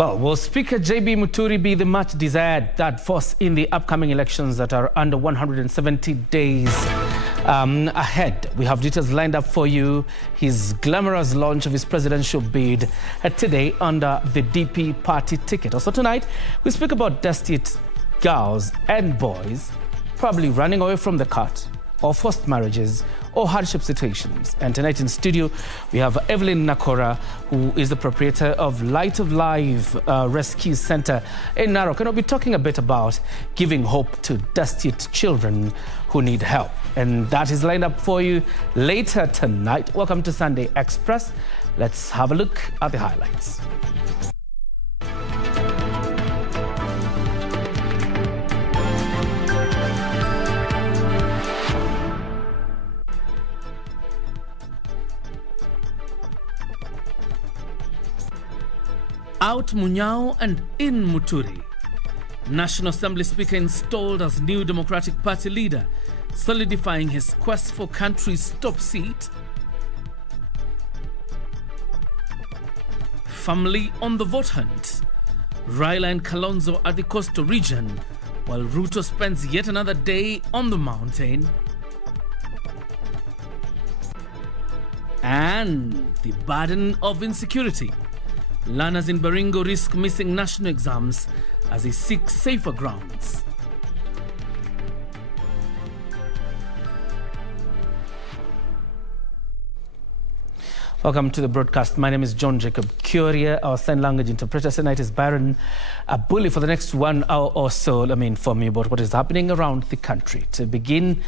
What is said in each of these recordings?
Well, will Speaker JB Muturi be the much desired third force in the upcoming elections that are under 170 days ahead? We have details lined up for you. His glamorous launch of his presidential bid today under the DP party ticket. Also tonight, we speak about destitute girls and boys probably running away from the cut, or forced marriages, or hardship situations. And tonight in studio, we have Evelyn Nakora, who is the proprietor of Light of Life Rescue Center in Narok. And we'll be talking a bit about giving hope to destitute children who need help. And that is lined up for you later tonight. Welcome to Sunday Express. Let's have a look at the highlights. Out Munyao and in Muturi. National Assembly Speaker installed as new Democratic Party leader, solidifying his quest for country's top seat. Family on the vote hunt. Raila and Kalonzo at the coastal region, while Ruto spends yet another day on the mountain. And the burden of insecurity. Learners in Baringo risk missing national exams as they seek safer grounds. Welcome to the broadcast. My name is John Jacob Kioria. Our sign language interpreter tonight is Byron Abuli for the next 1 hour or so. Let me inform you about what is happening around the country. To begin,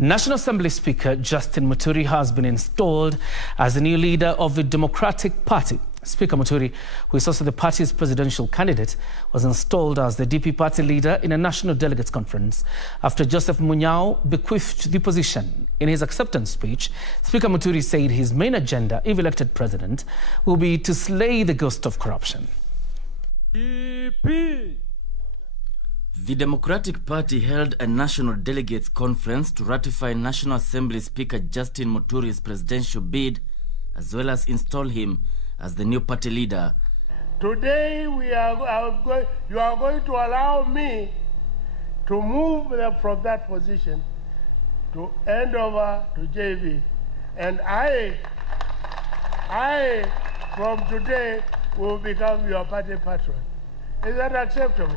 National Assembly Speaker Justin Muturi has been installed as the new leader of the Democratic Party. Speaker Muturi, who is also the party's presidential candidate, was installed as the DP party leader in a national delegates conference after Joseph Munyao bequeathed the position. In his acceptance speech, Speaker Muturi said his main agenda, if elected president, will be to slay the ghost of corruption. DP. The Democratic Party held a national delegates conference to ratify National Assembly Speaker Justin Muturi's presidential bid, as well as install him as the new party leader. Today you are going to allow me to move from that position to hand over to JB. And I from today will become your party patron. Is that acceptable?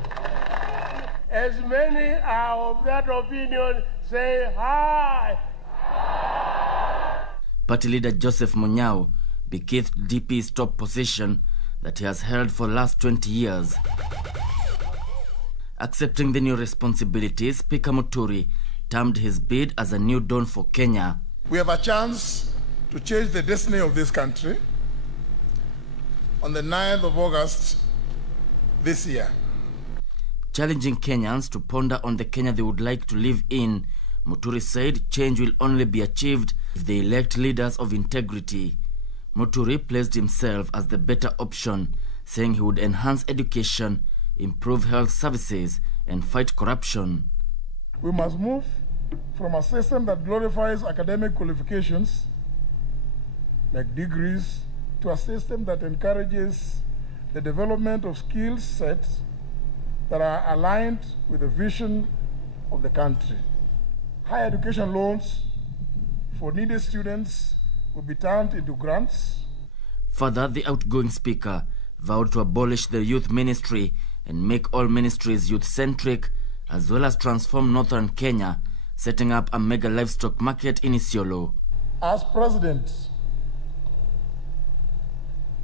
As many are of that opinion, say hi. Party leader Joseph Munyao bequeathed DP's top position that he has held for the last 20 years. Accepting the new responsibilities, Speaker Muturi termed his bid as a new dawn for Kenya. We have a chance to change the destiny of this country on the 9th of August this year. Challenging Kenyans to ponder on the Kenya they would like to live in, Muturi said change will only be achieved if they elect leaders of integrity. Muturi placed himself as the better option, saying he would enhance education, improve health services, and fight corruption. We must move from a system that glorifies academic qualifications, like degrees, to a system that encourages the development of skill sets that are aligned with the vision of the country. Higher education loans for needy students will be turned into grants. Further, the outgoing speaker vowed to abolish the youth ministry and make all ministries youth-centric, as well as transform northern Kenya, setting up a mega livestock market in Isiolo. As president,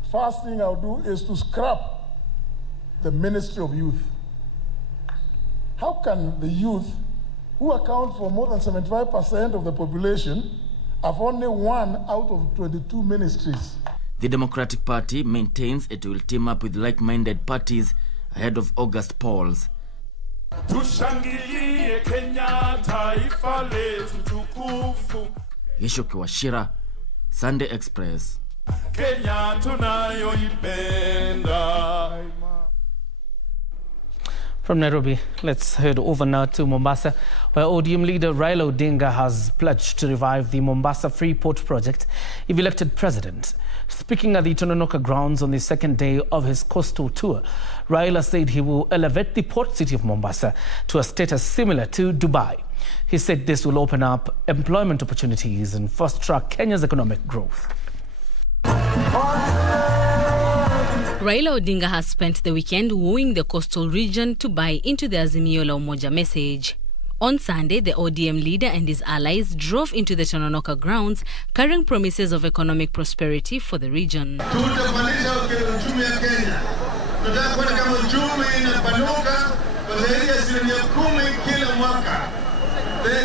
first thing I'll do is to scrap the Ministry of Youth. How can the youth, who account for more than 75% of the population, have only one out of 22 ministries? The Democratic Party maintains it will team up with like-minded parties ahead of August polls. Yesho Kiwashira, Sunday Express. From Nairobi, let's head over now to Mombasa, where ODM leader Raila Odinga has pledged to revive the Mombasa Free Port project if elected president. Speaking at the Tononoka grounds on the second day of his coastal tour, Raila said he will elevate the port city of Mombasa to a status similar to Dubai. He said this will open up employment opportunities and fast-track Kenya's economic growth. Raila Odinga has spent the weekend wooing the coastal region to buy into the Azimio la Umoja message. On Sunday, the ODM leader and his allies drove into the Tononoka grounds carrying promises of economic prosperity for the region. The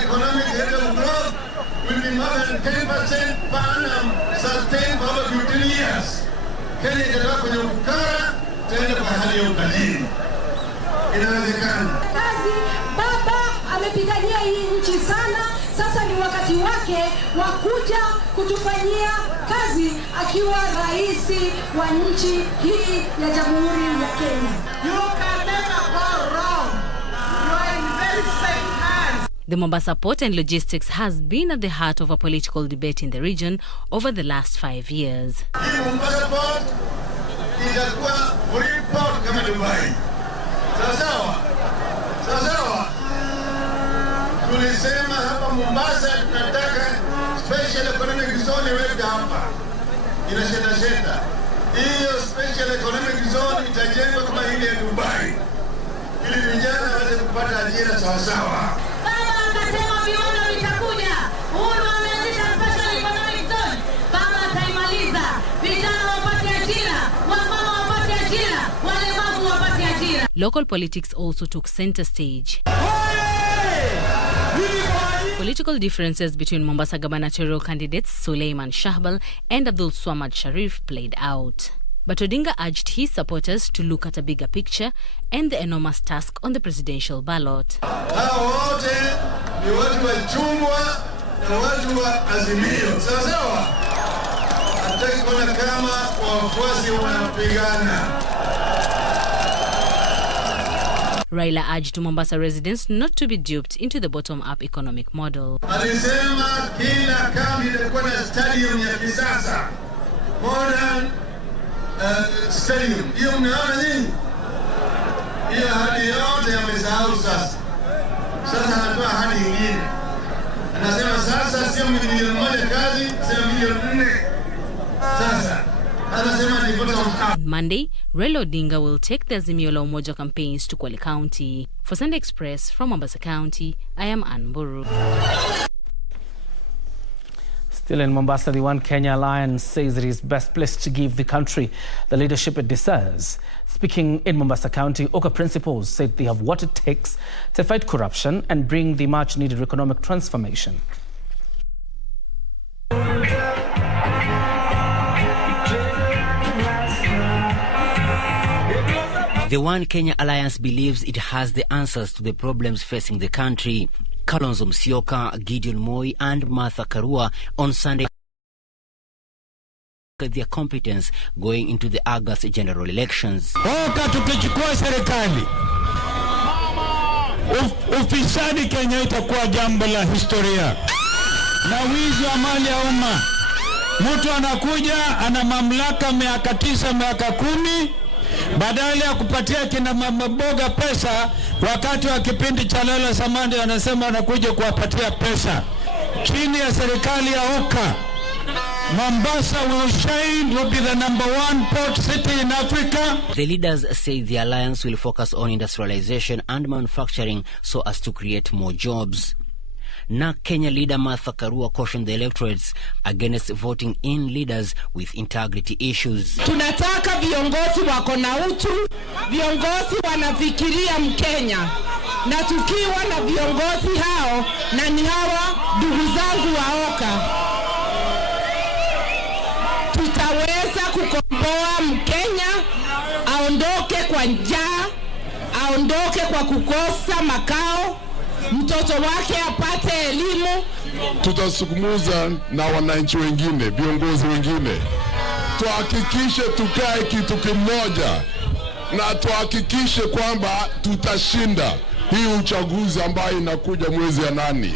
economic rate of growth will be more than 10% per annum, sustained for over 15 years. Kenya itatoka kwenye ukara tena kwa hali ya utajiri. Inawezekana. Kazi baba amepigania hii nchi sana, sasa ni wakati wake wa kuja kutufanyia kazi akiwa rais wa nchi hii ya Jamhuri ya Kenya. You can never go wrong. You are in very safe hands. The Mombasa Port and Logistics has been at the heart of a political debate in the region over the last 5 years. Mombasa Port itakuwa free port kama Dubai. Sawa. Tulisema hapa Mombasa tunataka special economic zone iweke hapa. Inasheta. Hiyo special economic zone itajengwa kama ile ya Dubai. Ili vijana waweze kupata ajira sawa. Local politics also took center stage. Political differences between Mombasa gubernatorial candidates Suleiman Shahbal and Abdul Swamad Sharif played out. But Odinga urged his supporters to look at a bigger picture and the enormous task on the presidential ballot. Wote ni watu wa chungwa na watu wa Azimio. Sawa. Hataki kuona kama wafuasi wanapigana. Raila urged Mombasa residents not to be duped into the bottom-up economic model. Alisema kila kambi itakuwa na stadium ya kisasa. Modern stadium. Hiyo mnaona nini? Hiyo hadi yote amesahau sasa. Sasa anatoa hadi nyingine. Anasema sasa sio milioni moja kazi, sio milioni 4. Sasa on Monday, Raila Odinga will take the Azimio la Umoja campaigns to Kwale County. For Sunday Express from Mombasa County, I am Ann Buru. Still in Mombasa, the One Kenya Alliance says it is best placed to give the country the leadership it deserves. Speaking in Mombasa County, OCA principals said they have what it takes to fight corruption and bring the much-needed economic transformation. The One Kenya Alliance believes it has the answers to the problems facing the country. Kalonzo Musyoka, Gideon Moi and Martha Karua on Sunday their competence going into the August general elections. Tukichukua serikali, ufisadi Kenya itakuwa jambo la historia. Na wizi wa mali ya umma. Mtu anakuja ana mamlaka miaka 9 miaka 10, badala ya kupatia kina maboga pesa wakati wa kipindi cha Lala Samandi anasema anakuja kuwapatia pesa. Chini ya serikali ya OCA, Mombasa will shine, will be the #1 port city in Africa. The leaders say the alliance will focus on industrialization and manufacturing so as to create more jobs. Na Kenya leader Martha Karua cautioned the electorates against voting in leaders with integrity issues. Tunataka viongozi wako na utu, viongozi wanafikiria Mkenya. Na tukiwa na viongozi hao, na ni hawa ndugu zangu wa OCA, tutaweza kukomboa Mkenya aondoke kwa njaa, aondoke kwa kukosa makao, mtoto wake apate elimu. Tutasukumuza na wananchi wengine, viongozi wengine, tuhakikishe tukae kitu kimoja, na tuhakikishe kwamba tutashinda hii uchaguzi ambayo inakuja mwezi ya 8.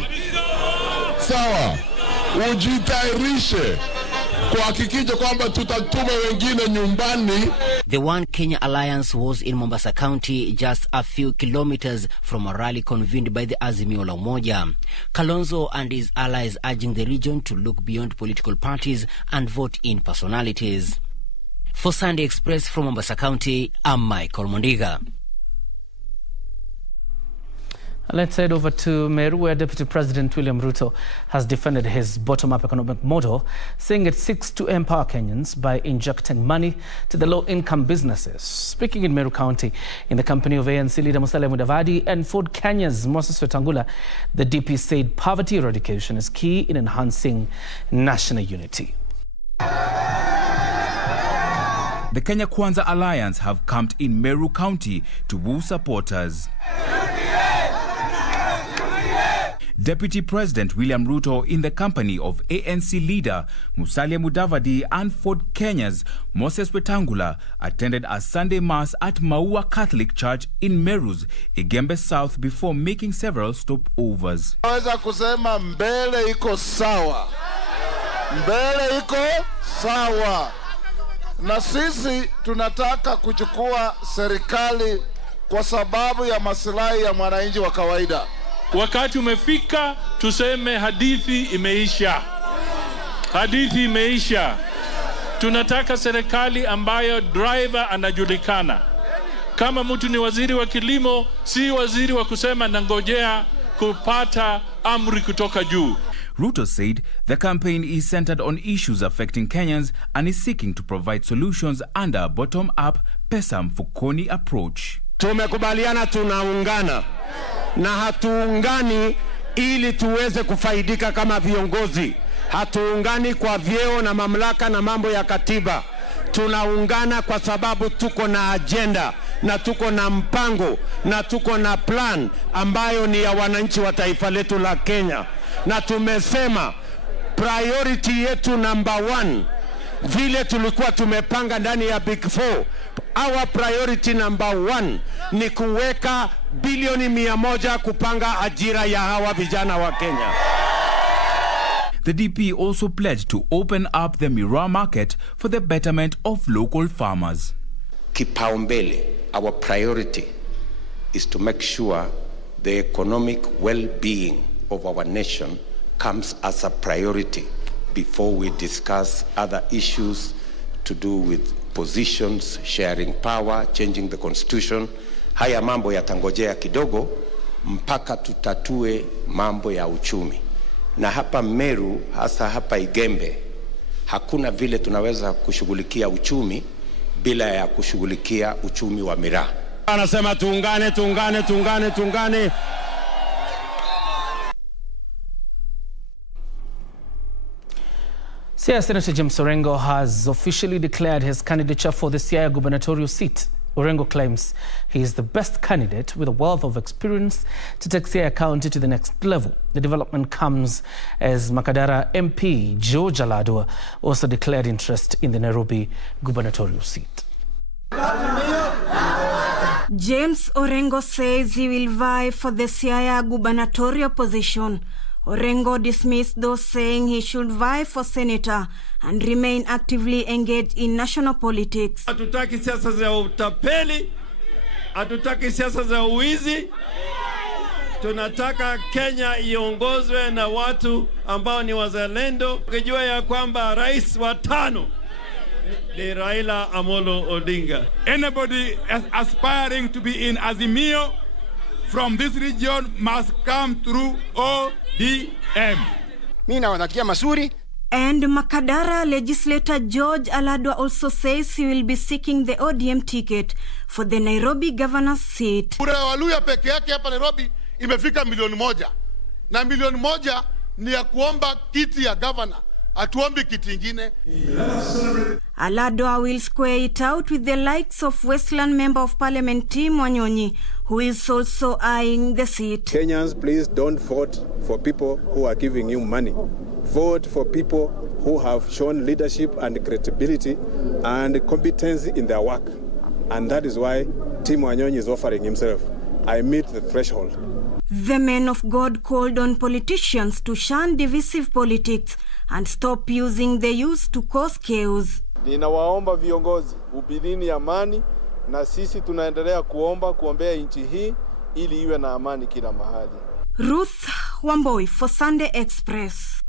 Sawa, ujitayarishe kuhakikisha kwamba tutatuma wengine nyumbani. The One Kenya Alliance was in Mombasa County, just a few kilometers from a rally convened by the Azimio la Umoja. Kalonzo and his allies urging the region to look beyond political parties and vote in personalities. For Sunday Express from Mombasa County, I'm Michael Mondiga. Let's head over to Meru, where Deputy President William Ruto has defended his bottom-up economic model, saying it seeks to empower Kenyans by injecting money to the low-income businesses. Speaking in Meru County, in the company of ANC leader Musalia Mudavadi and Ford Kenya's Moses Wetangula, the DP said poverty eradication is key in enhancing national unity. The Kenya Kwanza Alliance have camped in Meru County to woo supporters. Deputy President William Ruto, in the company of ANC leader Musalia Mudavadi and Ford Kenya's Moses Wetangula, attended a Sunday Mass at Maua Catholic Church in Meru's Igembe South before making several stopovers. Naweza kusema mbele iko sawa. Mbele iko sawa. Na sisi tunataka kuchukua serikali kwa sababu ya maslahi ya mwananchi wa kawaida. Wakati umefika tuseme hadithi imeisha. Hadithi imeisha. Tunataka serikali ambayo driver anajulikana. Kama mtu ni waziri wa kilimo, si waziri wa kusema nangojea kupata amri kutoka juu. Ruto said the campaign is centered on issues affecting Kenyans and is seeking to provide solutions under a bottom-up pesa mfukoni approach. Tumekubaliana tunaungana na hatuungani ili tuweze kufaidika kama viongozi. Hatuungani kwa vyeo na mamlaka na mambo ya katiba. Tunaungana kwa sababu tuko na agenda na tuko na mpango na tuko na plan ambayo ni ya wananchi wa taifa letu la Kenya. Na tumesema priority yetu number 1, vile tulikuwa tumepanga ndani ya Big 4, our priority number 1 ni kuweka bilioni 100 kupanga ajira ya hawa vijana wa Kenya. The DP also pledged to open up the Miraa market for the betterment of local farmers. Kipaumbele, our priority is to make sure the economic well-being of our nation comes as a priority before we discuss other issues to do with positions, sharing power, changing the constitution. Haya mambo yatangojea kidogo mpaka tutatue mambo ya uchumi. Na hapa Meru, hasa hapa Igembe, hakuna vile tunaweza kushughulikia uchumi bila ya kushughulikia uchumi wa miraa. Anasema tuungane, tuungane, tuungane, tuungane. Siaya Senator James Orengo has officially declared his candidature for the Siaya gubernatorial seat. Orengo claims he is the best candidate with a wealth of experience to take Siaya County to the next level. The development comes as Makadara MP George Aladwa also declared interest in the Nairobi gubernatorial seat. James Orengo says he will vie for the Siaya gubernatorial position. Orengo dismissed those saying he should vie for senator and remain actively engaged in national politics. Hatutaki siasa za utapeli, hatutaki siasa za uwizi. Tunataka Kenya iongozwe na watu ambao ni wazalendo. Ukijua ya kwamba rais wa 5 ni Raila Amolo Odinga. Anybody aspiring to be in Azimio from this region must come through ODM. Mina wanakia masuri. And Makadara legislator George Aladwa also says he will be seeking the ODM ticket for the Nairobi governor's seat. Kura ya Waluya peke yake hapa Nairobi imefika 1,000,000. Na 1,000,000 ni ya kuomba kiti ya governor. Atuombi kiti ingine. Aladwa will square it out with the likes of Westland Member of Parliament Tim Wanyonyi, who is also eyeing the seat. Kenyans, please don't vote for people who are giving you money. Vote for people who have shown leadership and credibility and competence in their work. And that is why Tim Wanyonyi is offering himself. I meet the threshold. The men of God called on politicians to shun divisive politics and stop using the youth to cause chaos. Ninawaomba viongozi, hubirini amani, na sisi tunaendelea kuombea nchi hii ili iwe na amani kila mahali. Ruth Wamboi for Sunday Express.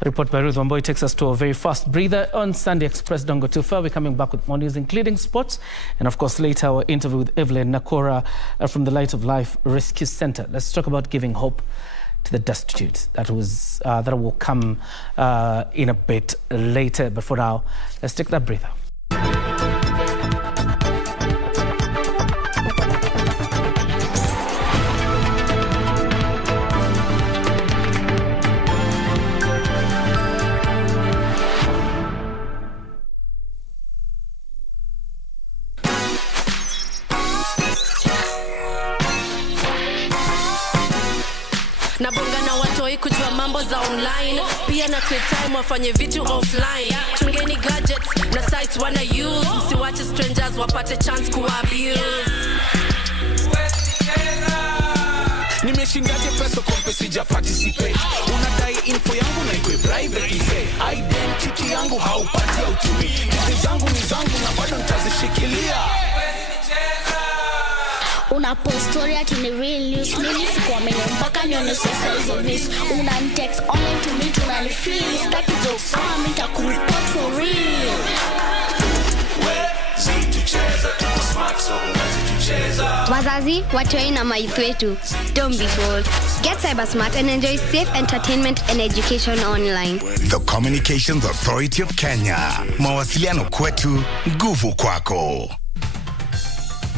A report by Ruth Wamboi takes us to a very fast breather on Sunday Express. Don't go too far. We're coming back with more news, including sports. And of course, later our interview with Evelyn Nakora from the Light of Life Rescue Center. Let's talk about giving hope to the destitute. That will come in a bit later. But for now, let's take that breather. Nabonga na watoi kujua mambo za online, pia na create time wafanye vitu offline. Tungeni gadgets na sites wana use, msiwache strangers wapate chance kuabuse. Nimeshindaje pesa kompe sija participate. Unadai info yangu na ikwe private. Identity yangu haupati utumi. Hizi zangu ni zangu na bado nitazishikilia. Una post story ati ni real news. Mimi sikuamini mpaka nione size of this. Una text online to me tunanifeel. Staki jokes kama mimi nitakureport for real. Wazazi, watoi na maithu wetu. Don't be fooled. Get cyber smart and enjoy safe entertainment and education online. The Communications Authority of Kenya. Mawasiliano kwetu, nguvu kwako.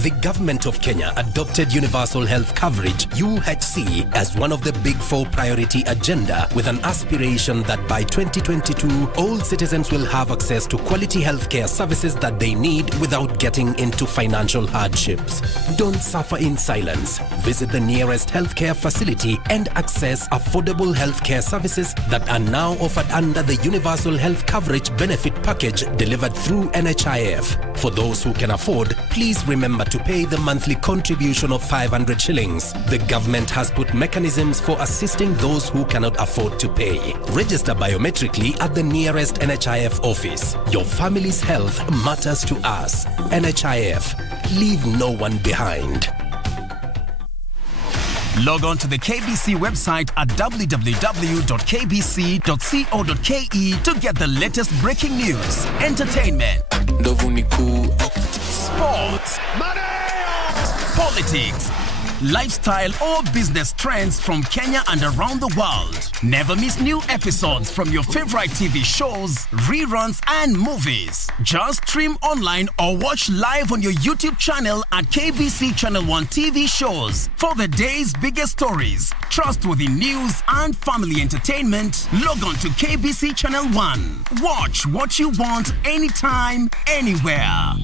The government of Kenya adopted universal health coverage (UHC) as one of the big four priority agenda, with an aspiration that by 2022 all citizens will have access to quality healthcare services that they need without getting into financial hardships. Don't suffer in silence. Visit the nearest healthcare facility and access affordable healthcare services that are now offered under the universal health coverage benefit package delivered through NHIF. For those who can afford, please remember to pay the monthly contribution of 500 shillings. The government has put mechanisms for assisting those who cannot afford to pay. Register biometrically at the nearest NHIF office. Your family's health matters to us. NHIF. Leave no one behind. Log on to the KBC website at www.kbc.co.ke to get the latest breaking news, entertainment, sports, politics, lifestyle or business trends from Kenya and around the world. Never miss new episodes from your favorite TV shows, reruns and movies. Just stream online or watch live on your YouTube channel at KBC Channel 1 TV shows. For the day's biggest stories, trustworthy news and family entertainment, log on to KBC Channel 1. Watch what you want anytime, anywhere.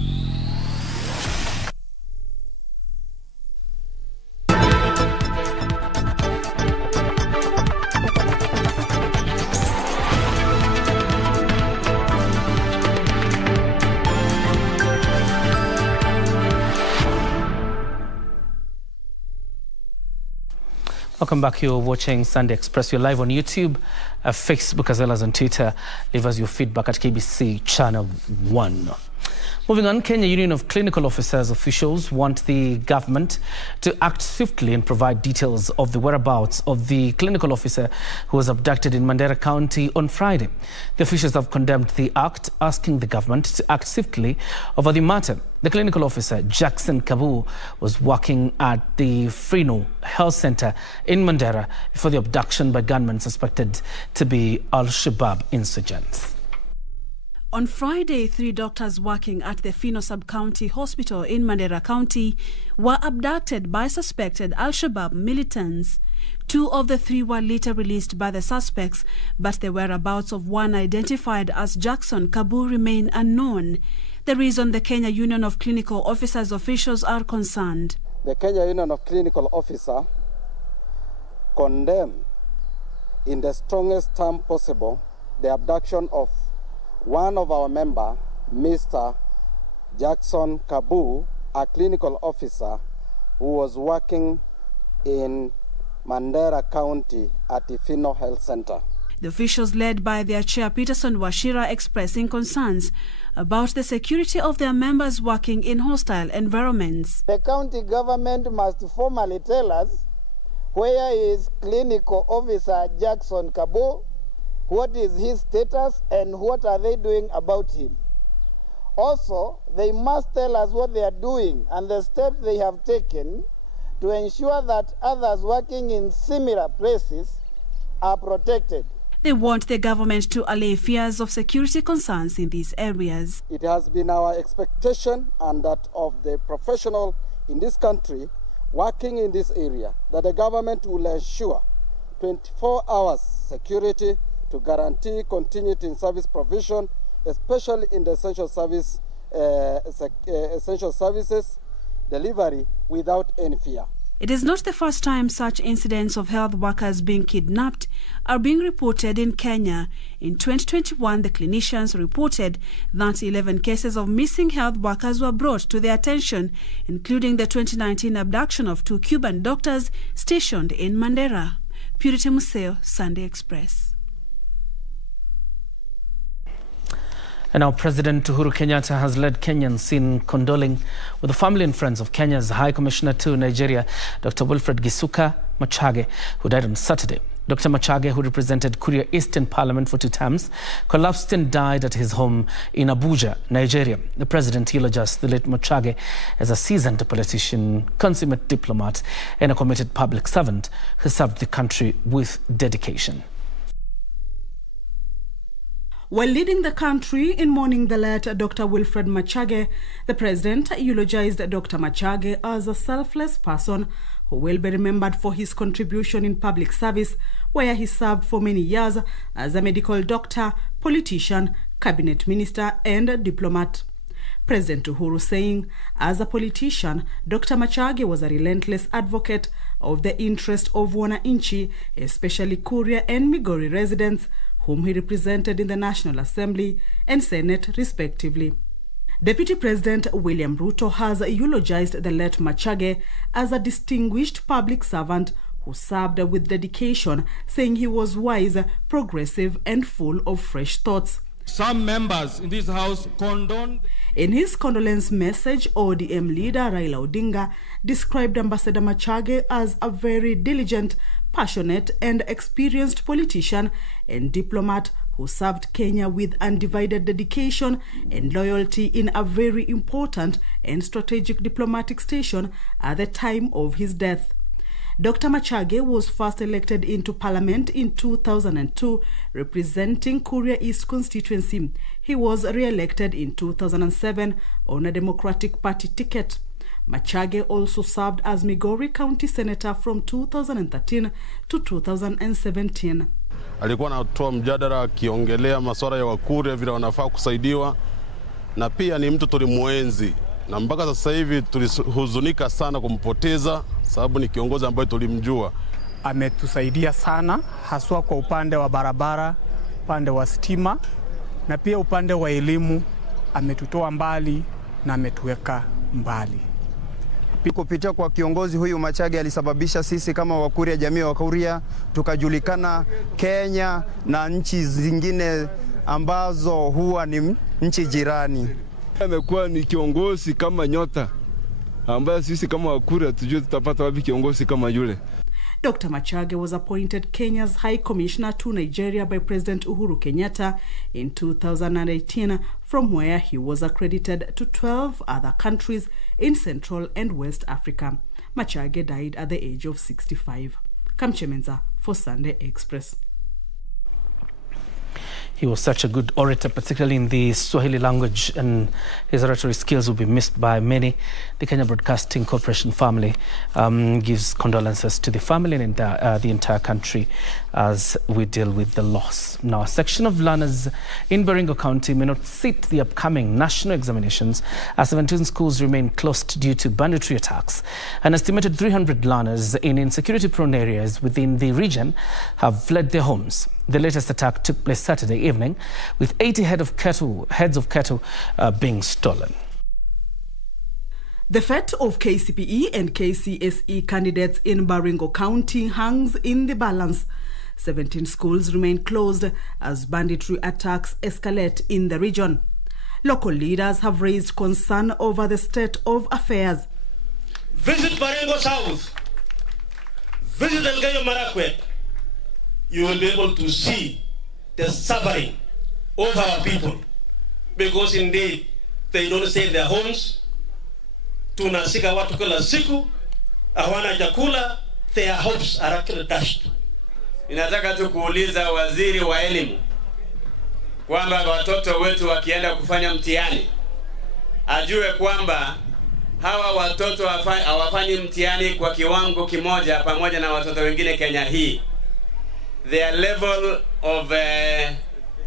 Welcome back. You're watching Sunday Express. You're live on YouTube, Facebook, as well as on Twitter. Leave us your feedback at KBC Channel 1. Moving on, Kenya Union of Clinical Officers officials want the government to act swiftly and provide details of the whereabouts of the clinical officer who was abducted in Mandera County on Friday. The officials have condemned the act, asking the government to act swiftly over the matter. The clinical officer, Jackson Kabu, was working at the Frino Health Center in Mandera before the abduction by gunmen suspected to be Al-Shabaab insurgents. On Friday, 3 doctors working at the Fino Sub-County Hospital in Mandera County were abducted by suspected Al-Shabaab militants. 2 of the 3 were later released by the suspects, but the whereabouts of one identified as Jackson Kabu remain unknown. The reason the Kenya Union of Clinical Officers officials are concerned. The Kenya Union of Clinical Officers condemn in the strongest term possible the abduction of one of our members, Mr. Jackson Kabu, a clinical officer who was working in Mandera County at the Fino Health Center. The officials led by their chair Peterson Washira expressing concerns about the security of their members working in hostile environments. The county government must formally tell us where is clinical officer Jackson Kabu, what is his status, and what are they doing about him. Also, they must tell us what they are doing and the steps they have taken to ensure that others working in similar places are protected. They want the government to allay fears of security concerns in these areas. It has been our expectation and that of the professional in this country working in this area that the government will ensure 24 hours security to guarantee continuity in service provision, especially in the essential services delivery without any fear. It is not the first time such incidents of health workers being kidnapped are being reported in Kenya. In 2021, the clinicians reported that 11 cases of missing health workers were brought to their attention, including the 2019 abduction of 2 Cuban doctors stationed in Mandera. Purity Museo, Sunday Express. And now President Uhuru Kenyatta has led Kenyans in condoling with the family and friends of Kenya's High Commissioner to Nigeria, Dr. Wilfred Gisuka Machage, who died on Saturday. Dr. Machage, who represented Kioria East in Parliament for 2 terms, collapsed and died at his home in Abuja, Nigeria. The president eulogized the late Machage as a seasoned politician, consummate diplomat, and a committed public servant who served the country with dedication. While leading the country in mourning the late Dr. Wilfred Machage, the president eulogized Dr. Machage as a selfless person who will be remembered for his contribution in public service, where he served for many years as a medical doctor, politician, cabinet minister, and diplomat. President Uhuru saying, as a politician, Dr. Machage was a relentless advocate of the interest of wananchi, especially Kioria and Migori residents, whom he represented in the National Assembly and Senate respectively. Deputy President William Ruto has eulogized the late Machage as a distinguished public servant who served with dedication, saying he was wise, progressive, and full of fresh thoughts. Some members in this House condoned. In his condolence message, ODM leader Raila Odinga described Ambassador Machage as a very diligent, passionate, and experienced politician and diplomat who served Kenya with undivided dedication and loyalty in a very important and strategic diplomatic station at the time of his death. Dr. Machage was first elected into Parliament in 2002, representing Kioria East constituency. He was re-elected in 2007 on a Democratic Party ticket. Machage also served as Migori County Senator from 2013 to 2017. Alikuwa anatoa mjadala akiongelea masuala ya Wakuria vile wanafaa kusaidiwa, na pia ni mtu tulimuenzi, na mpaka sasa hivi tulihuzunika sana kumpoteza, sababu ni kiongozi ambaye tulimjua. Ametusaidia sana haswa kwa upande wa barabara, upande wa stima, na pia upande wa elimu. Ametutoa mbali na ametuweka mbali. Kupitia kwa kiongozi huyu Machage alisababisha sisi kama Wakuria, jamii wa Wakuria, tukajulikana Kenya na nchi zingine ambazo huwa ni nchi jirani. Amekuwa ni kiongozi kama nyota ambaye sisi kama Wakuria tujue tutapata wapi kiongozi kama yule. Dr. Machage was appointed Kenya's High Commissioner to Nigeria by President Uhuru Kenyatta in 2018, from where he was accredited to 12 other countries in Central and West Africa. Machage died at the age of 65. Kamchemenza for Sunday Express. He was such a good orator, particularly in the Swahili language, and his oratory skills will be missed by many. The Kenya Broadcasting Corporation family gives condolences to the family and the entire country as we deal with the loss. Now, a section of learners in Baringo County may not sit the upcoming national examinations as 17 schools remain closed due to banditry attacks. An estimated 300 learners in insecurity-prone areas within the region have fled their homes. The latest attack took place Saturday evening, with 80 heads of cattle being stolen. The fate of KCPE and KCSE candidates in Baringo County hangs in the balance. 17 schools remain closed as banditry attacks escalate in the region. Local leaders have raised concern over the state of affairs. Visit Baringo South, visit Elgeyo Marakwet. You will be able to see the suffering of our people, because indeed they don't save their homes. Tunasika watu kila siku, hawana chakula, their hopes are actually dashed. Ninataka tu kuuliza waziri wa elimu kwamba watoto wetu wakienda kufanya mtihani ajue kwamba hawa watoto hawafanyi mtihani kwa kiwango kimoja pamoja na watoto wengine Kenya hii. Their level of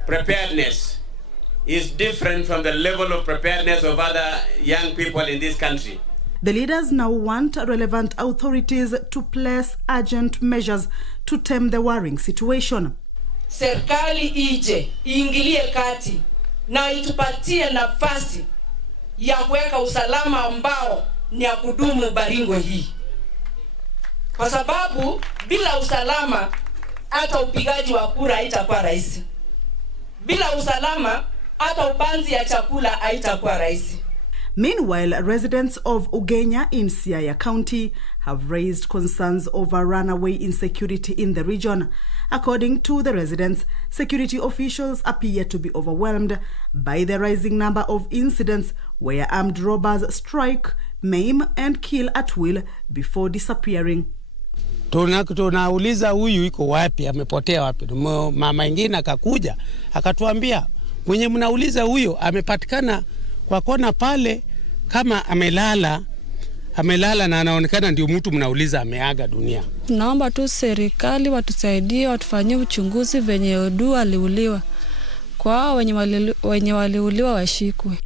preparedness is different from the level of preparedness of other young people in this country. The leaders now want relevant authorities to place urgent measures to tame the worrying situation. Serikali ije, iingilie kati na itupatie nafasi ya kuweka usalama ambao ni ya kudumu Baringo hii. Kwa sababu bila usalama hata upigaji wa kura haitakuwa rahisi. Bila usalama hata upanzi ya chakula haitakuwa rahisi. Meanwhile, residents of Ugenya in Siaya County have raised concerns over runaway insecurity in the region. According to the residents, security officials appear to be overwhelmed by the rising number of incidents where armed robbers strike, maim and kill at will before disappearing. Tunauliza huyu iko wapi, amepotea wapi? Mama ingine akakuja akatuambia mwenye mnauliza huyo amepatikana kwa kona pale kama amelala na anaonekana ndio mtu mnauliza ameaga dunia. Naomba tu serikali watusaidie, watufanyie uchunguzi venye Odu aliuliwa. Kwa wenye waliuliwa washikwe.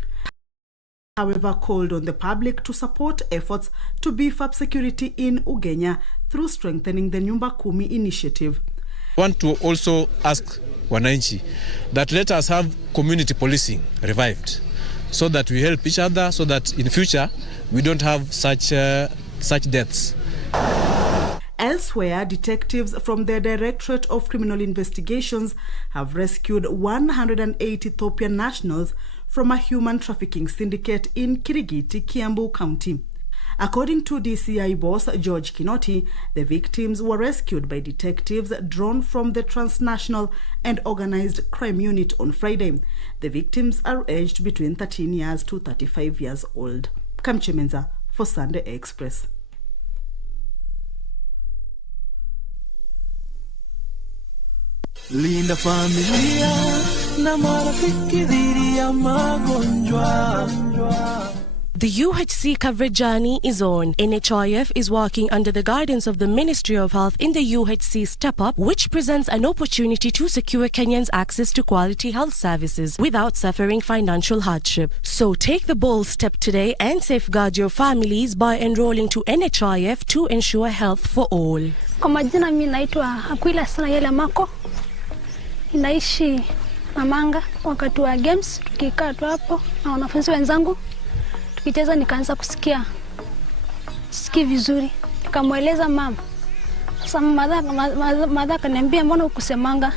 However, called on the public to support efforts to beef up security in Ugenya through strengthening the Nyumba Kumi initiative. I want to also ask wananchi that let us have community policing revived, so that we help each other, so that in future we don't have such deaths. Elsewhere, detectives from the Directorate of Criminal Investigations have rescued 108 Ethiopian nationals from a human trafficking syndicate in Kirigiti, Kiambu County. According to DCI boss George Kinoti, the victims were rescued by detectives drawn from the Transnational and Organized Crime Unit on Friday. The victims are aged between 13 years to 35 years old. Kamchemenza for Sunday Express. Linda familia na marafiki dhidi ya magonjwa. The UHC coverage journey is on. NHIF is working under the guidance of the Ministry of Health in the UHC Step Up, which presents an opportunity to secure Kenyans access to quality health services without suffering financial hardship. So take the bold step today and safeguard your families by enrolling to NHIF to ensure health for all. Kwa majina mimi naitwa Aquila sana yele Mako. Inaishi Namanga. Wakati wa games tukikaa tu hapo na wanafunzi wenzangu tukicheza nikaanza kusikia vizuri. Nikamweleza mama. Sasa mama akaniambia mbona ukusemanga?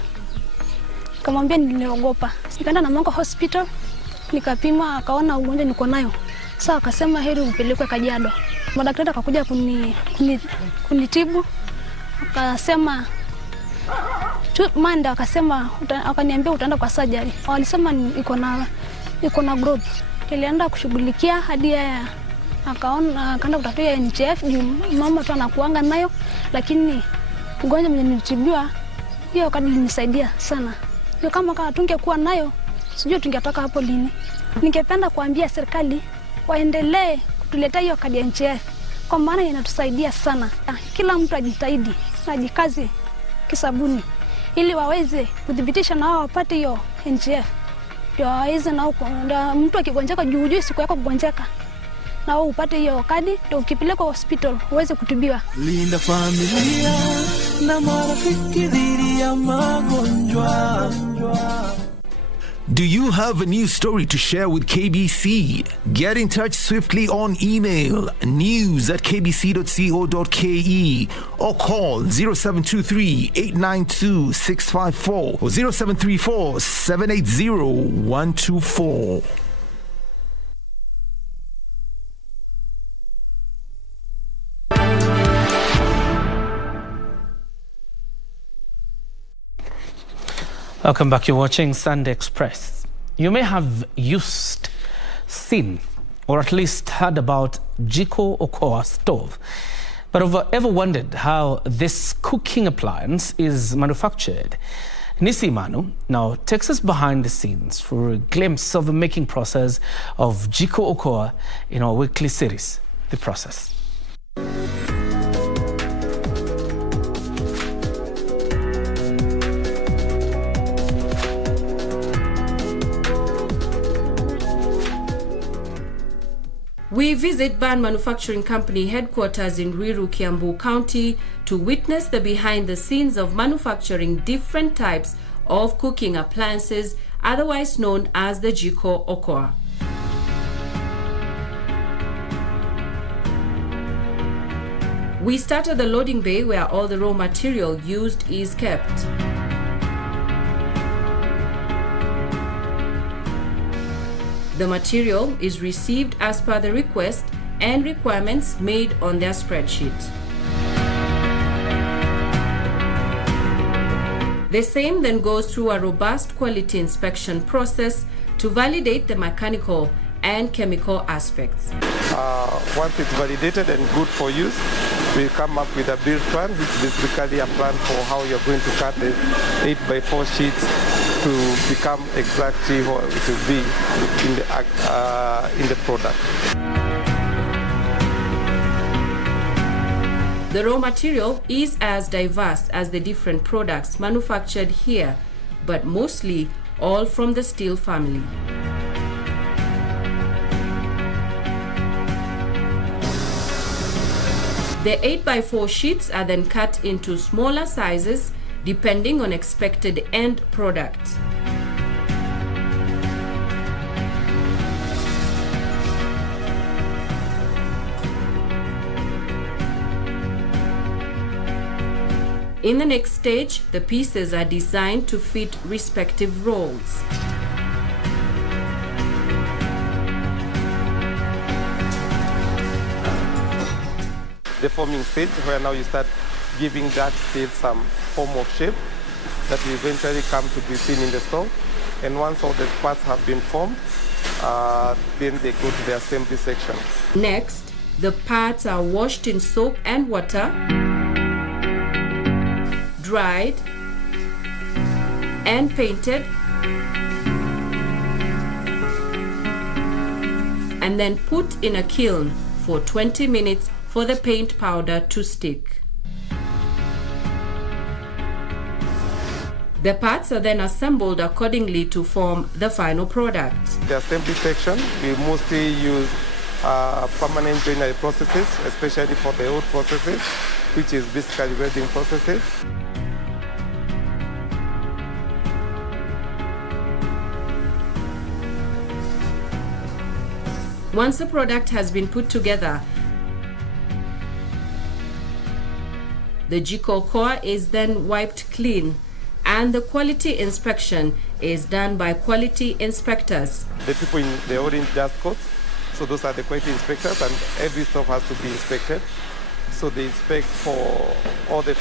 Nikamwambia niliogopa. Nikaenda na Namanga hospital nikapima akaona ugonjwa niko nayo. Sasa akasema heri upelekwe Kajiado. Madaktari akakuja kunitibu. Akasema Manda akasema akaniambia utaenda kwa surgery. Walisema iko na growth. Nilienda kushughulikia hadi akaenda kutafuta NHIF mama tu anakuanga nayo, lakini ugonjwa mwenye nilitibiwa hiyo kadi ilinisaidia sana. Hiyo kama tungekuwa nayo sijui tungetoka hapo lini. Ningependa kuambia serikali waendelee kutuletea hiyo kadi ya NHIF kwa maana inatusaidia sana. Kila mtu ajitahidi, ajikaze kisabuni ili waweze kudhibitisha na wao wapate hiyo NHIF. Ndio waweze na mtu akigonjeka juu siku yako kugonjeka na wao upate hiyo kadi ndio ukipelekwa hospital uweze kutibiwa. Linda familia na marafiki dhidi ya magonjwa. Do you have a news story to share with KBC? Get in touch swiftly on email news@kbc.co.ke or call 0723-892-654 or 0734-780-124. Welcome back. You're watching Sunday Express. You may have seen, or at least heard about Jiko Okoa stove, but have ever wondered how this cooking appliance is manufactured? Nisi Manu now takes us behind the scenes for a glimpse of the making process of Jiko Okoa in our weekly series, The Process. We visit Ban Manufacturing Company headquarters in Ruiru, Kiambu County to witness the behind the scenes of manufacturing different types of cooking appliances, otherwise known as the Jiko Okoa. We start at the loading bay where all the raw material used is kept. The material is received as per the request and requirements made on their spreadsheet. The same then goes through a robust quality inspection process to validate the mechanical and chemical aspects. Once it's validated and good for use, we come up with a build plan, which is basically a plan for how you're going to cut the 8x4 sheets to become exactly what it will be in the product. The raw material is as diverse as the different products manufactured here, but mostly all from the steel family. The 8x4 sheets are then cut into smaller sizes depending on expected end product. In the next stage, the pieces are designed to fit respective rolls. The forming stage, where now you start giving that stage some form of shape that will eventually come to be seen in the stove. And once all the parts have been formed, then they go to the assembly section. Next, the parts are washed in soap and water, dried, and painted, and then put in a kiln for 20 minutes for the paint powder to stick. The parts are then assembled accordingly to form the final product. The assembly section, we mostly use permanent joinery processes, especially for the old processes, which is basically welding processes. Once the product has been put together, the Jiko Okoa is then wiped clean, and the quality inspection is done by quality inspectors. The people in the orange dust coats, so those are the quality inspectors, and every stuff has to be inspected. So they inspect for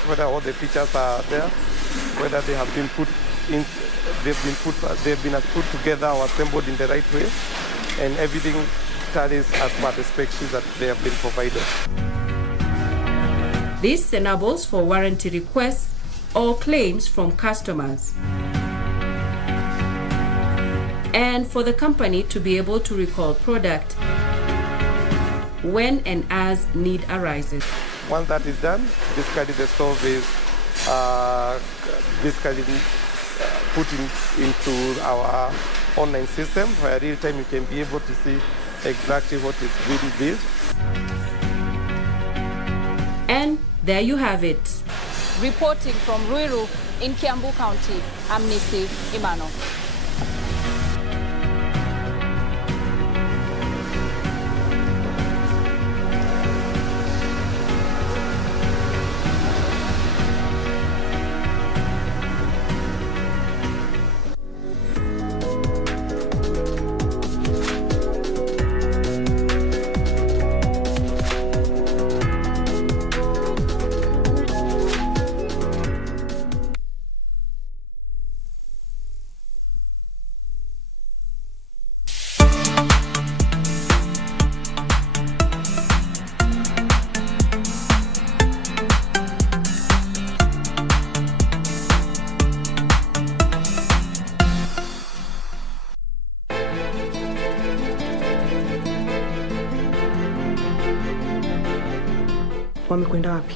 whether all the features are there, whether they have been put put together or assembled in the right way, and everything tallies as per the spec sheets that they have been provided. This enables for warranty requests or claims from customers, and for the company to be able to recall product when and as need arises. Once that is done, basically the stove is put into our online system, where real time you can be able to see exactly what is being built. And there you have it. Reporting from Ruiru in Kiambu County, I'm Nisi Imano. Wamekwenda wapi?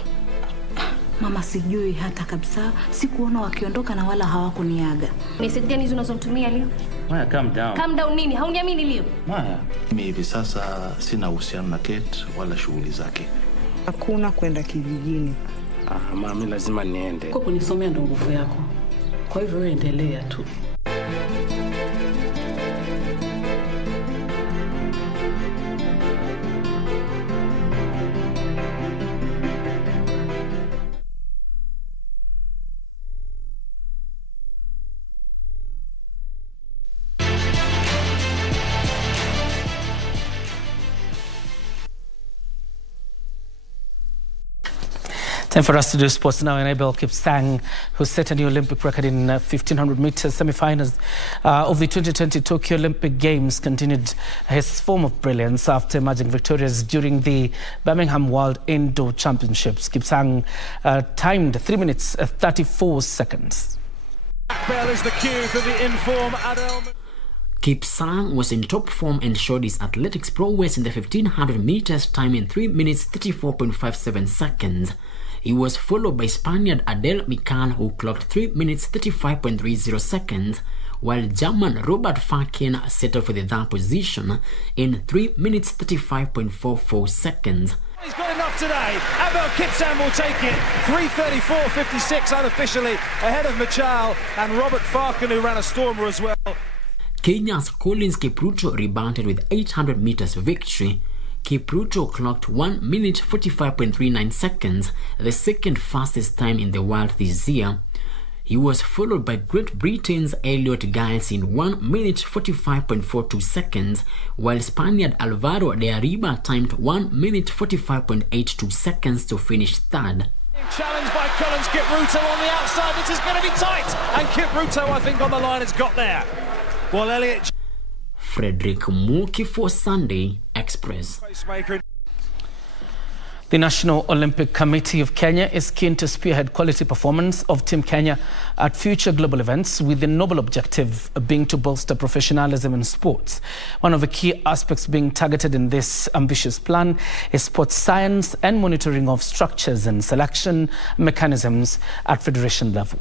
Mama, sijui hata kabisa. Sikuona wakiondoka na wala hawakuniaga. Message gani hizo unazotumia leo? Maya, calm down. Calm down nini? Hauniamini leo? Maya, mimi hivi sasa sina uhusiano na Kate wala shughuli zake. Hakuna kwenda kijijini. Mama, mimi lazima niende. Kwa kunisomea ndo nguvu yako. Kwa hivyo wewe endelea tu. Time for us to do sports now. Enable Kipsang, who set a new Olympic record in 1,500 meters semi-finals of the 2020 Tokyo Olympic Games, continued his form of brilliance after emerging victorious during the Birmingham World Indoor Championships. Kipsang timed 3 minutes 34 seconds. Bell is the cue for the inform Adel. Kipsang was in top form and showed his athletics prowess in the 1,500 meters time in 3 minutes 34.57 seconds. He was followed by Spaniard Adel Mikan, who clocked 3 minutes 35.30 seconds, while German Robert Farkin settled for the third position in 3 minutes 35.44 seconds. He's got enough today. Abel Kipsang will take it. 3:34.56 unofficially ahead of Machage and Robert Farkin, who ran a stormer as well. Kenya's Collins Kipruto rebounded with 800 meters victory. Kipruto clocked 1 minute 45.39 seconds, the second fastest time in the world this year. He was followed by Great Britain's Elliot Giles in 1 minute 45.42 seconds, while Spaniard Alvaro de Arriba timed 1 minute 45.82 seconds to finish third. Challenged by Collins Kipruto on the outside. This is going to be tight, and Kipruto, I think, on the line has got there. Well, Elliot. Frederick Muki for Sunday Express. The National Olympic Committee of Kenya is keen to spearhead quality performance of Team Kenya at future global events, with the noble objective being to bolster professionalism in sports. One of the key aspects being targeted in this ambitious plan is sports science and monitoring of structures and selection mechanisms at federation level.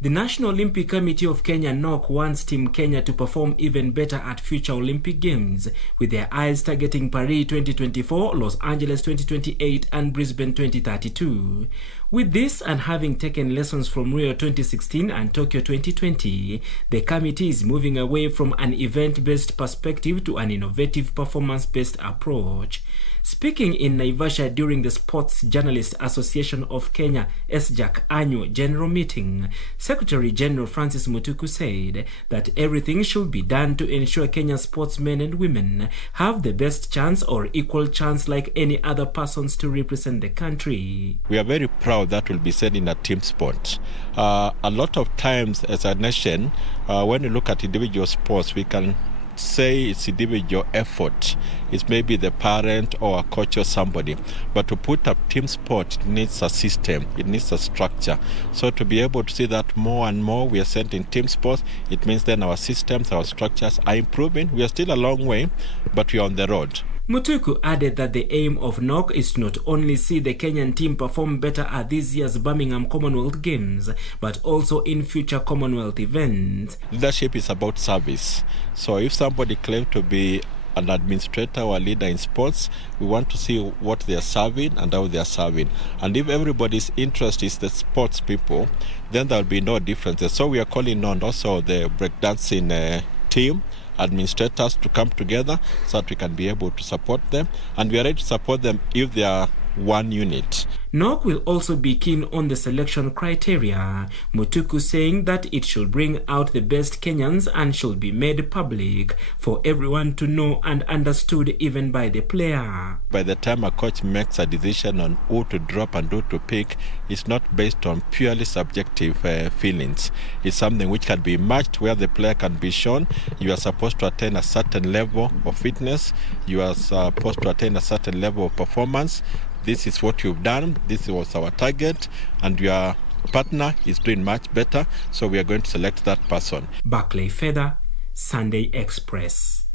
The National Olympic Committee of Kenya (NOC) wants Team Kenya to perform even better at future Olympic Games, with their eyes targeting Paris 2024, Los Angeles 2028 and Brisbane 2032. With this, and having taken lessons from Rio 2016 and Tokyo 2020, the committee is moving away from an event-based perspective to an innovative performance-based approach. Speaking in Naivasha during the Sports Journalists Association of Kenya (SJAC) annual general meeting, Secretary General Francis Mutuku said that everything should be done to ensure Kenya's sportsmen and women have the best chance or equal chance like any other persons to represent the country. We are very proud that will be said in a team sport. A lot of times as a nation, when you look at individual sports, we can say it's individual effort. It's maybe the parent or a coach or somebody. But to put up team sport, it needs a system, it needs a structure. So to be able to see that more and more we are sent in team sports, it means then our systems, our structures are improving. We are still a long way, but we are on the road. Mutuku added that the aim of NOC is to not only see the Kenyan team perform better at this year's Birmingham Commonwealth Games, but also in future Commonwealth events. Leadership is about service. So if somebody claims to be an administrator or a leader in sports, we want to see what they are serving and how they are serving. And if everybody's interest is the sports people, then there will be no differences. So we are calling on also the breakdancing team, administrators, to come together so that we can be able to support them, and we are ready to support them if they are one unit. NOC will also be keen on the selection criteria, Mutuku saying that it should bring out the best Kenyans and should be made public for everyone to know and understood, even by the player. By the time a coach makes a decision on who to drop and who to pick, it's not based on purely subjective feelings. It's something which can be matched, where the player can be shown you are supposed to attain a certain level of fitness, you are supposed to attain a certain level of performance. This is what you've done, this was our target, and your partner is doing much better, so we are going to select that person. Barclay Feather, Sunday Express.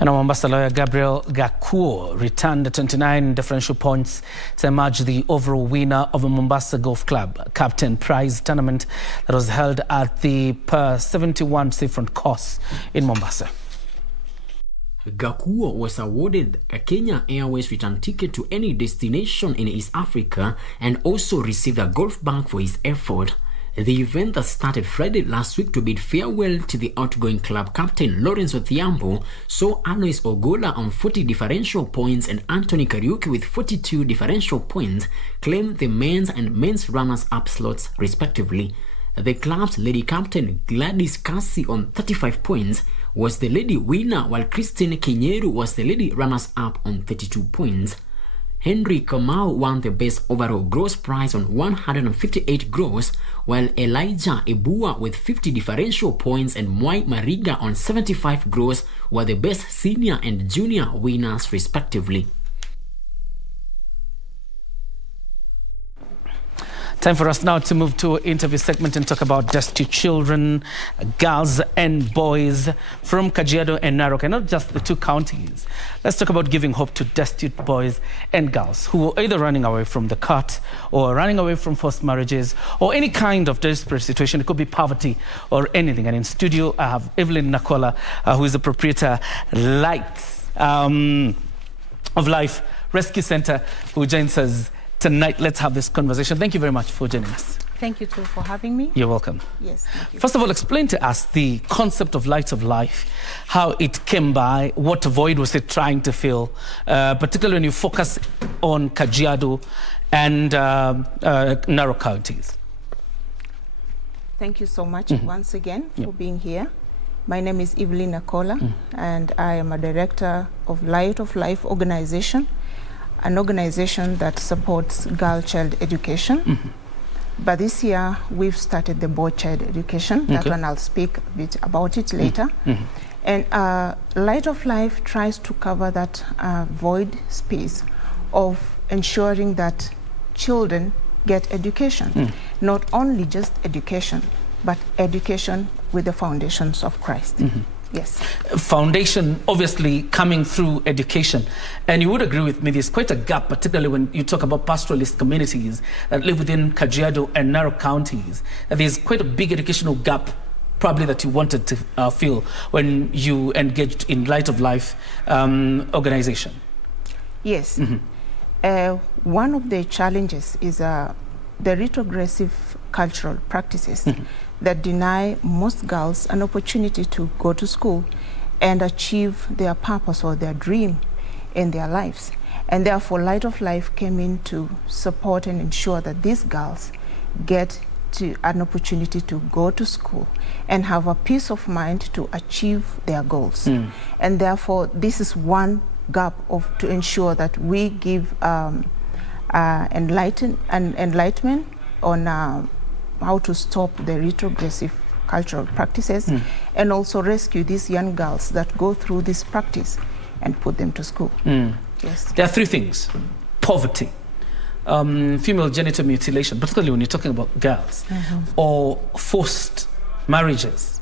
And our Mombasa lawyer Gabriel Gakuo returned 29 differential points to emerge the overall winner of the Mombasa Golf Club Captain Prize tournament that was held at the Per 71 Seafront course in Mombasa. Gakuo was awarded a Kenya Airways return ticket to any destination in East Africa and also received a golf bag for his effort. The event that started Friday last week to bid farewell to the outgoing club captain Lawrence Othiambo saw Alois Ogola on 40 differential points and Anthony Kariuki with 42 differential points claim the men's and men's runners-up slots respectively. The club's lady captain Gladys Kasi on 35 points was the lady winner, while Christine Kinyeru was the lady runners-up on 32 points. Henry Kamau won the best overall gross prize on 158 gross, while Elijah Ebua with 50 differential points and Mwai Mariga on 75 gross were the best senior and junior winners respectively. Time for us now to move to an interview segment and talk about destitute children, girls and boys from Kajiado and Narok, and not just the two counties. Let's talk about giving hope to destitute boys and girls who are either running away from the cut or running away from forced marriages or any kind of desperate situation. It could be poverty or anything. And in studio, I have Evelyn Nakola, who is the proprietor, Lights of Life Rescue Center, who joins us tonight. Let's have this conversation. Thank you very much for joining us. Thank you too for having me. You're welcome. Yes, thank you. First of all, explain to us the concept of Lights of Life, how it came by, what void was it trying to fill, particularly when you focus on Kajiado and Narok counties. Thank you so much once again for being here. My name is Evelyn Nakola, and I am a director of Light of Life organization, an organization that supports girl-child education. But this year, we've started the boy-child education. That one, I'll speak a bit about it later. And Light of Life tries to cover that void space of ensuring that children get education. Not only just education, but education with the foundations of Christ. Yes. Foundation obviously coming through education. And you would agree with me, there's quite a gap, particularly when you talk about pastoralist communities that live within Kajiado and Narok counties. There's quite a big educational gap probably that you wanted to fill when you engaged in Light of Life organization. Yes. One of the challenges is the retrogressive cultural practices that deny most girls an opportunity to go to school and achieve their purpose or their dream in their lives. And therefore, Light of Life came in to support and ensure that these girls get to an opportunity to go to school and have a peace of mind to achieve their goals. And therefore, this is one gap to ensure that we give enlightenment on how to stop the retrogressive cultural practices and also rescue these young girls that go through this practice and put them to school. Yes. There are three things: poverty, female genital mutilation, particularly when you're talking about girls, or forced marriages.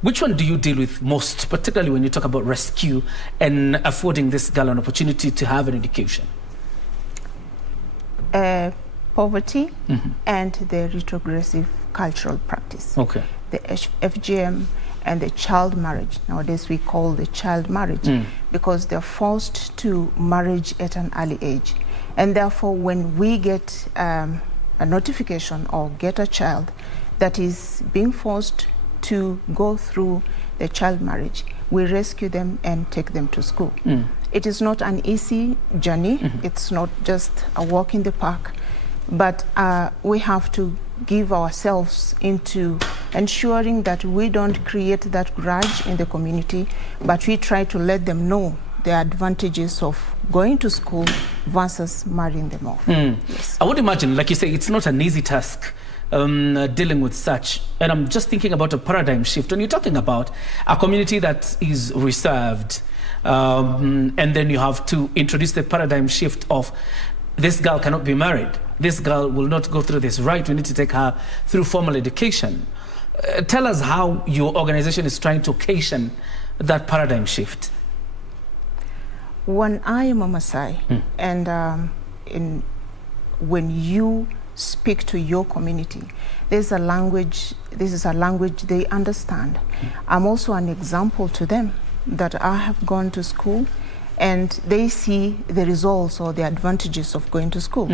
Which one do you deal with most, particularly when you talk about rescue and affording this girl an opportunity to have an education? Poverty and the retrogressive cultural practice. The FGM and the child marriage. Nowadays we call the child marriage because they're forced to marriage at an early age. And therefore, when we get a notification or get a child that is being forced to go through the child marriage, we rescue them and take them to school. It is not an easy journey. It's not just a walk in the park. But we have to give ourselves into ensuring that we don't create that grudge in the community, but we try to let them know the advantages of going to school versus marrying them off. Yes. I would imagine, like you say, it's not an easy task dealing with such. And I'm just thinking about a paradigm shift. When you're talking about a community that is reserved, and then you have to introduce the paradigm shift of this girl cannot be married. This girl will not go through this right. We need to take her through formal education. Tell us how your organization is trying to occasion that paradigm shift? When I am a Maasai, and when you speak to your community, this is a language they understand. I'm also an example to them that I have gone to school and they see the results or the advantages of going to school.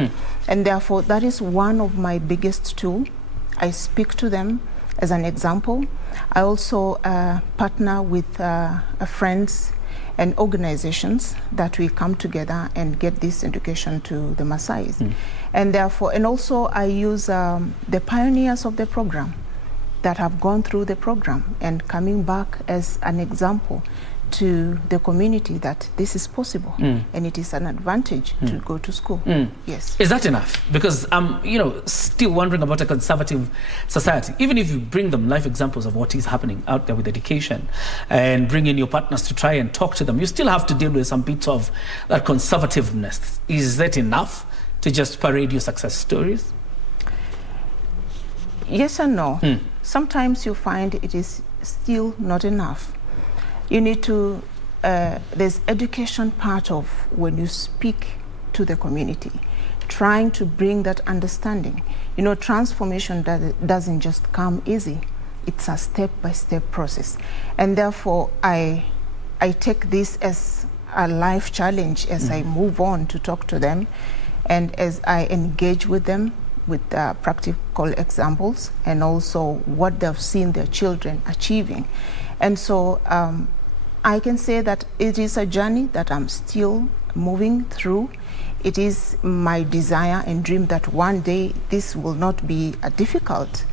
And therefore, that is one of my biggest tools. I speak to them as an example. I also partner with friends and organizations that we come together and get this education to the Maasais. And therefore, and also I use the pioneers of the program that have gone through the program and coming back as an example to the community that this is possible and it is an advantage to go to school. Yes. Is that enough? Because I'm, still wondering about a conservative society. Even if you bring them life examples of what is happening out there with education and bring in your partners to try and talk to them, you still have to deal with some bits of that conservativeness. Is that enough to just parade your success stories? Yes and no. Sometimes you find it is still not enough. You need to, there's education part of when you speak to the community, trying to bring that understanding. Transformation doesn't just come easy. It's a step-by-step process. And therefore, I take this as a life challenge as I move on to talk to them and as I engage with them with practical examples and also what they've seen their children achieving. And so, I can say that it is a journey that I'm still moving through. It is my desire and dream that one day this will not be a difficult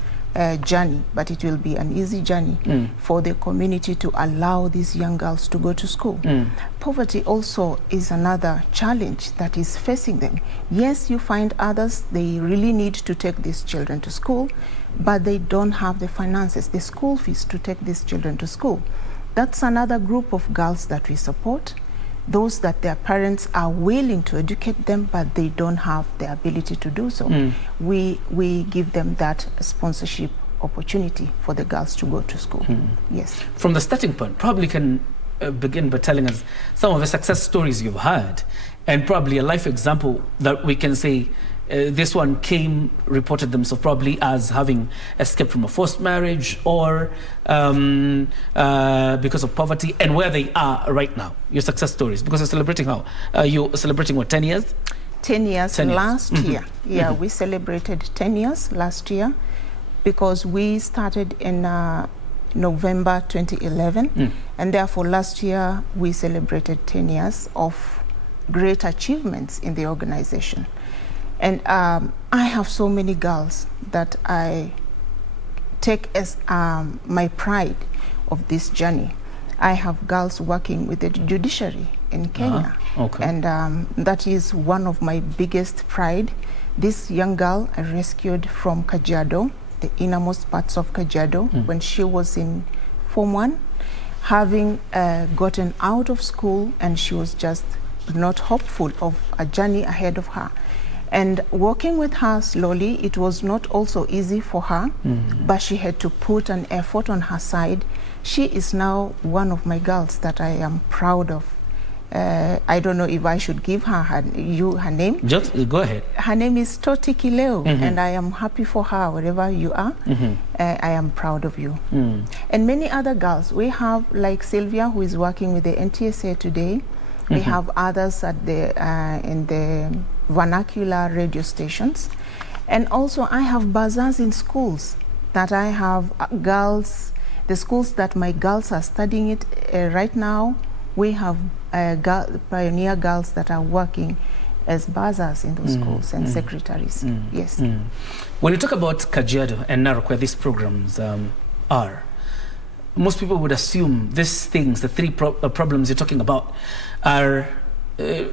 journey, but it will be an easy journey for the community to allow these young girls to go to school. Poverty also is another challenge that is facing them. Yes, you find others, they really need to take these children to school, but they don't have the finances, the school fees to take these children to school. That's another group of girls that we support, those that their parents are willing to educate them, but they don't have the ability to do so. We give them that sponsorship opportunity for the girls to go to school. Yes. From the starting point, probably can begin by telling us some of the success stories you've had, and probably a life example that we can say this one reported themselves probably as having escaped from a forced marriage or because of poverty, and where they are right now, your success stories, because you're celebrating you're celebrating what, 10 years? 10 years last year. Yeah, we celebrated 10 years last year because we started in November 2011, and therefore last year we celebrated 10 years of great achievements in the organization. And I have so many girls that I take as my pride of this journey. I have girls working with the judiciary in Kenya. And that is one of my biggest pride. This young girl I rescued from Kajiado, the innermost parts of Kajiado, when she was in Form 1, having gotten out of school, and she was just not hopeful of a journey ahead of her. And working with her slowly, it was not also easy for her, but she had to put an effort on her side. She is now one of my girls that I am proud of. I don't know if I should give her name. Just go ahead. Her name is Toti Kileo, and I am happy for her wherever you are. I am proud of you. And many other girls. We have like Sylvia, who is working with the NTSA today. We have others at the in the vernacular radio stations. And also I have bazaars in schools that I have girls, the schools that my girls are studying it right now. We have pioneer girls that are working as bazaars in those schools and secretaries. Yes. When you talk about Kajiado and Narok, where these programs are, most people would assume these things, the three problems you're talking about, are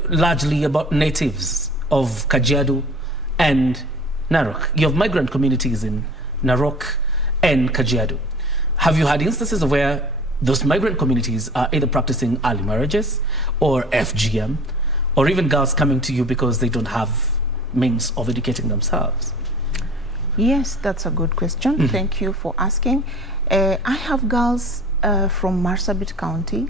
largely about natives of Kajiado and Narok. You have migrant communities in Narok and Kajiado. Have you had instances of where those migrant communities are either practicing early marriages or FGM, or even girls coming to you because they don't have means of educating themselves? Yes, that's a good question. Thank you for asking. I have girls from Marsabit County.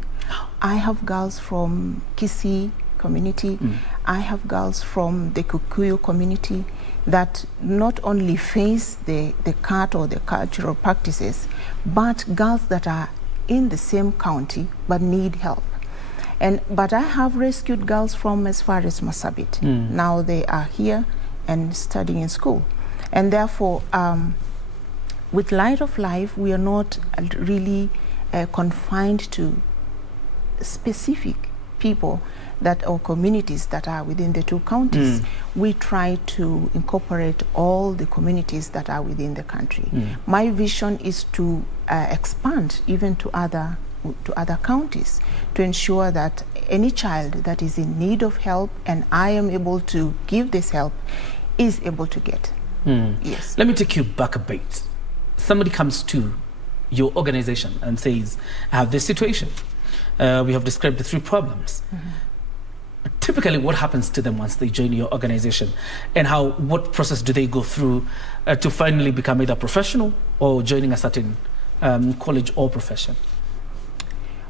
I have girls from Kisii community. I have girls from the Kikuyu community that not only face the cut or the cultural practices, but girls that are in the same county but need help. But I have rescued girls from as far as Marsabit. Now they are here and studying in school. And therefore, with Light of Life, we are not really confined to specific people or communities that are within the two counties. We try to incorporate all the communities that are within the country. My vision is to expand even to other counties to ensure that any child that is in need of help and I am able to give this help is able to get. Yes. Let me take you back a bit. Somebody comes to your organization and says, I have this situation. We have described the 3 problems. Typically, what happens to them once they join your organization, and what process do they go through to finally become either professional or joining a certain college or profession?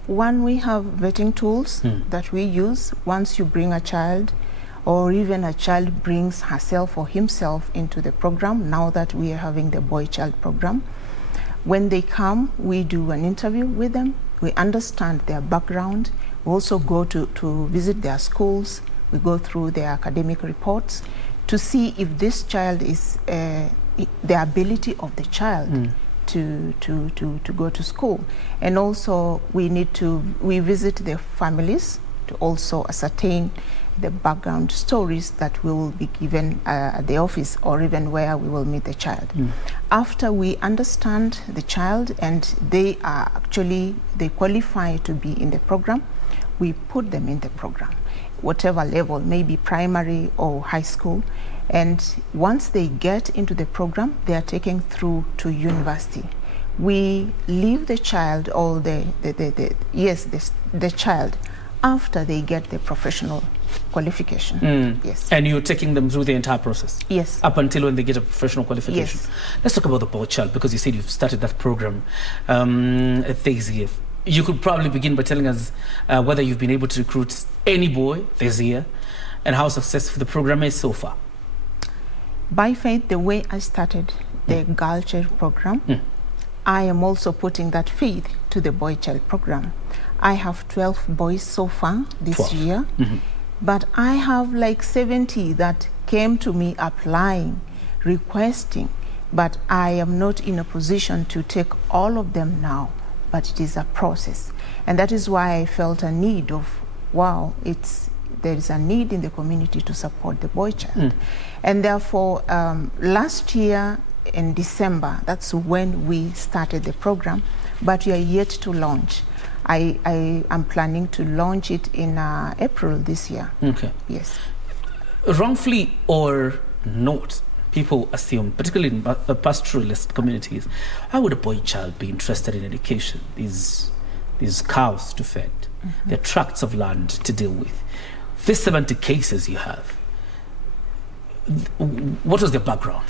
One, we have vetting tools that we use. Once you bring a child, or even a child brings herself or himself into the program, now that we are having the boy-child program, when they come, we do an interview with them. We understand their background. We also go to visit their schools. We go through their academic reports to see if this child is the ability of the child to go to school. And also we visit their families to also ascertain the background stories that will be given at the office or even where we will meet the child. After we understand the child and they qualify to be in the program, we put them in the program, whatever level, maybe primary or high school. And once they get into the program, they are taken through to university. We leave the child or the child after they get the professional qualification. Yes. And you're taking them through the entire process? Yes. Up until when they get a professional qualification? Yes. Let's talk about the boy child, because you said you've started that program this year. You could probably begin by telling us whether you've been able to recruit any boy this year and how successful the program is so far. By faith, the way I started the girl child program, I am also putting that faith to the boy child program. I have 12 boys so far this year, but I have like 70 that came to me applying, requesting, but I am not in a position to take all of them now, but it is a process. And that is why I felt a need of, there is a need in the community to support the boy child. And therefore, last year in December, that's when we started the program, but we are yet to launch. I am planning to launch it in April this year. Okay. Yes. Wrongfully or not, people assume, particularly in pastoralist communities, how would a boy child be interested in education? These cows to feed, their tracts of land to deal with. These 70 cases you have, what was their background?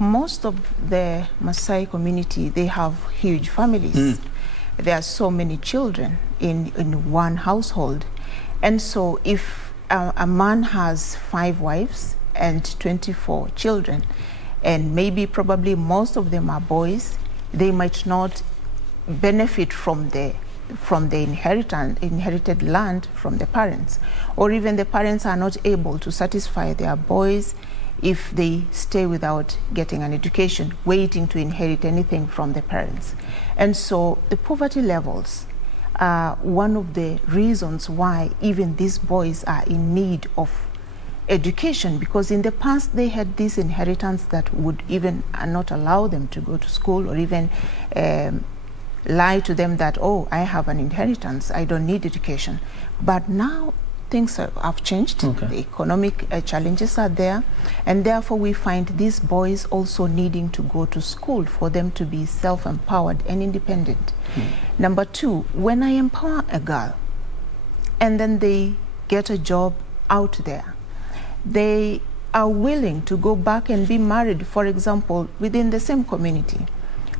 Most of the Maasai community, they have huge families. There are so many children in one household. And so if a man has 5 wives and 24 children, and probably most of them are boys, they might not benefit from the inherited land from the parents, or even the parents are not able to satisfy their boys if they stay without getting an education, waiting to inherit anything from the parents. And so the poverty levels are one of the reasons why even these boys are in need of education, because in the past they had this inheritance that would even not allow them to go to school, or even lie to them that, oh, I have an inheritance, I don't need education. But now things have changed. The economic challenges are there, and therefore we find these boys also needing to go to school for them to be self-empowered and independent. Number 2, when I empower a girl and then they get a job out there, they are willing to go back and be married, for example, within the same community.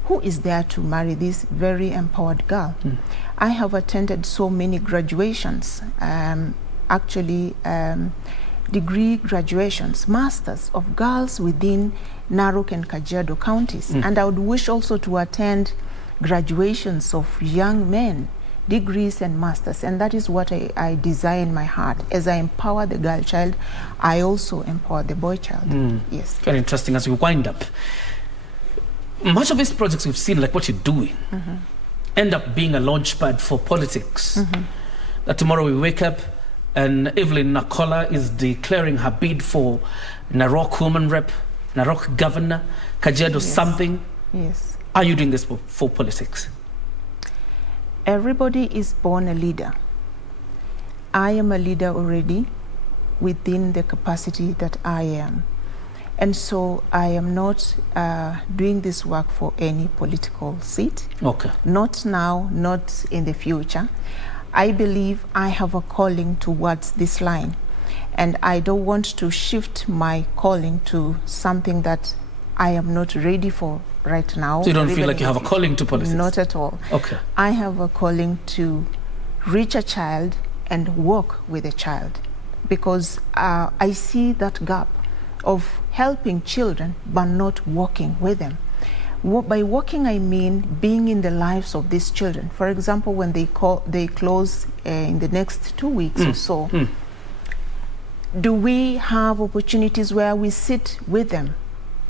who is there to marry this very empowered girl? I have attended so many graduations, degree graduations, masters of girls within Narok and Kajiado counties. And I would wish also to attend graduations of young men, degrees and masters. And that is what I desire in my heart. As I empower the girl child, I also empower the boy child. Yes. Very interesting. As we wind up, much of these projects we've seen, like what you're doing, end up being a launch pad for politics. That tomorrow we wake up and Evelyn Nakola is declaring her bid for Narok woman rep, Narok governor, Kajiado something. Yes. Are you doing this for politics? Everybody is born a leader. I am a leader already within the capacity that I am. And so I am not doing this work for any political seat. Okay. Not now, not in the future. I believe I have a calling towards this line, and I don't want to shift my calling to something that I am not ready for right now. So you don't feel like you have a calling to politics? Not at all. Okay. I have a calling to reach a child and work with a child, because I see that gap of helping children but not working with them. By working, I mean being in the lives of these children. For example, when they close in the next 2 weeks or so, do we have opportunities where we sit with them,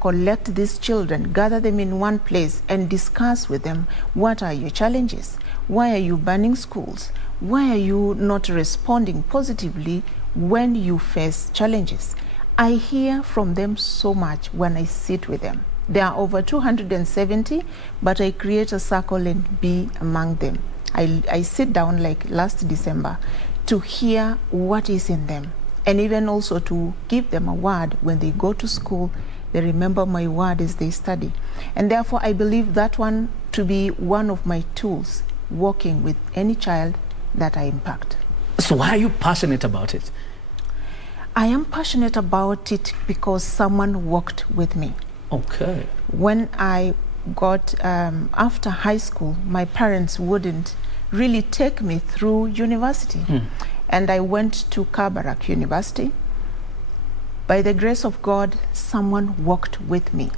collect these children, gather them in one place and discuss with them, what are your challenges? Why are you banning schools? Why are you not responding positively when you face challenges? I hear from them so much when I sit with them. There are over 270, but I create a circle and be among them. I sit down like last December to hear what is in them, and even also to give them a word when they go to school. They remember my word as they study. And therefore, I believe that one to be one of my tools, working with any child that I impact. So why are you passionate about it? I am passionate about it because someone worked with me. Okay. When I got, after high school, my parents wouldn't really take me through university. And I went to Kabarak University. By the grace of God, someone worked with me,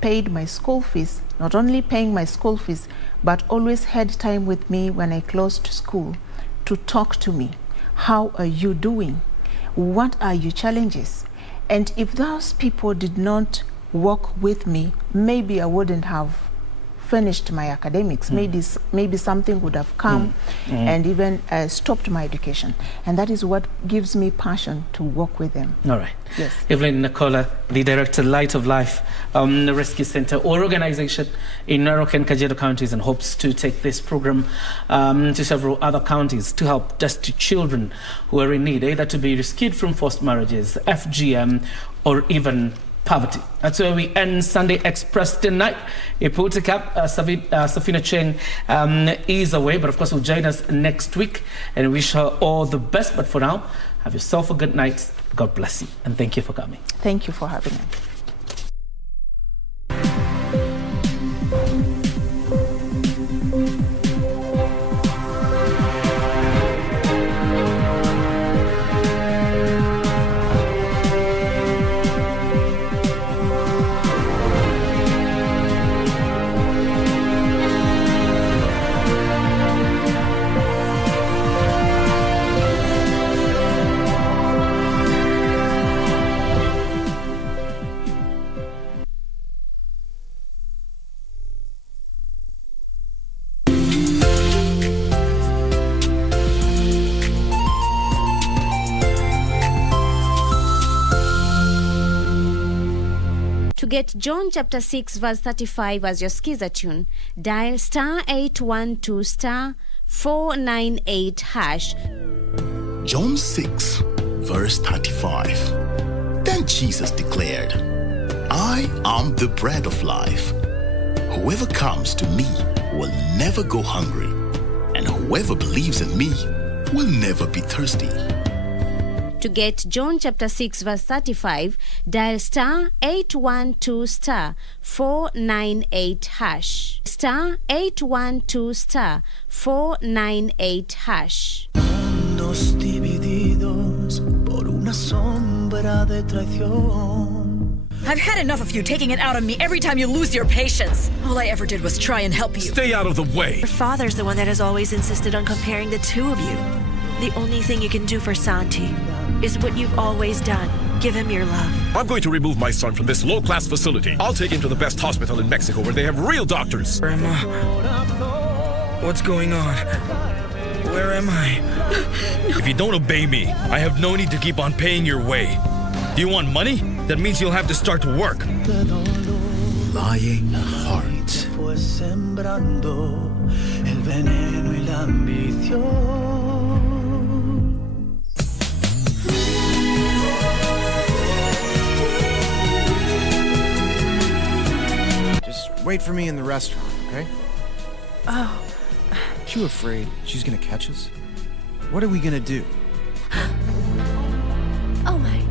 paid my school fees, not only paying my school fees, but always had time with me when I closed school to talk to me. How are you doing? What are your challenges? And if those people did not work with me, maybe I wouldn't have finished my academics. Maybe something would have come and even stopped my education. And that is what gives me passion to work with them. All right. Yes. Evelyn Nakola, the Director, Light of Life Rescue Center or organization in Narok and Kajiado counties, and hopes to take this program to several other counties to help destitute children who are in need, either to be rescued from forced marriages, FGM, or even poverty. That's where we end Sunday Express tonight. Iputikap, Safina Cheng is away, but of course will join us next week, and wish her all the best. But for now, have yourself a good night. God bless you, and thank you for coming. Thank you for having me. To get John chapter 6 verse 35 as your skiza tune, dial *812 *498 hash. John 6 verse 35. Then Jesus declared, I am the bread of life. Whoever comes to me will never go hungry, and whoever believes in me will never be thirsty. To get John chapter 6 verse 35, dial star 812 star 498 hash. Star 812 star 498 hash. Mundos divididos por una sombra de traición. I've had enough of you taking it out on me every time you lose your patience. All I ever did was try and help you. Stay out of the way. Your father's the one that has always insisted on comparing the two of you. The only thing you can do for Santi is what you've always done. Give him your love. I'm going to remove my son from this low-class facility. I'll take him to the best hospital in Mexico where they have real doctors. Grandma, what's going on? Where am I? If you don't obey me, I have no need to keep on paying your way. Do you want money? That means you'll have to start to work. Lying heart. Just wait for me in the restaurant, okay? Oh. Aren't you afraid she's gonna catch us? What are we gonna do? Oh my.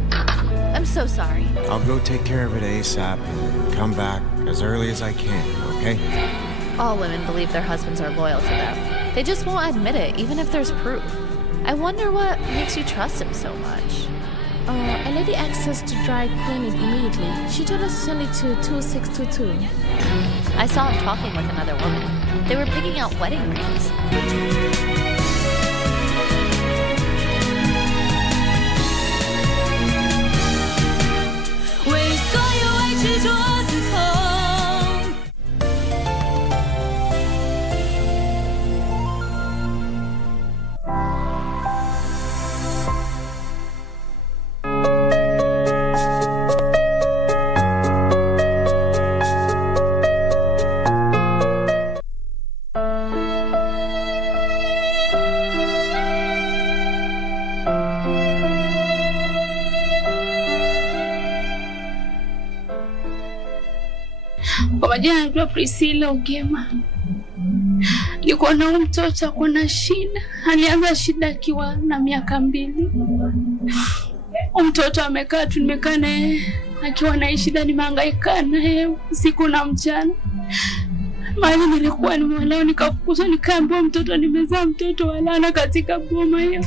I'm so sorry. I'll go take care of it ASAP and come back as early as I can, okay? All women believe their husbands are loyal to them. They just won't admit it, even if there's proof. I wonder what makes you trust him so much. A lady asked us to dry clean it immediately. She told us to send it to 2622. I saw him talking with another woman. They were picking out wedding rings. Kwa majina naitwa Priscilla Ogema. Nilikuwa na mtoto kuna shida. Alianza shida akiwa na miaka 2. Mtoto amekaa tu nimekaa naye akiwa na shida, nimehangaika naye usiku na mchana. Mali nilikuwa nimeolewa nikafukuzwa, nikaambiwa mtoto nimezaa mtoto wa laana katika boma hiyo.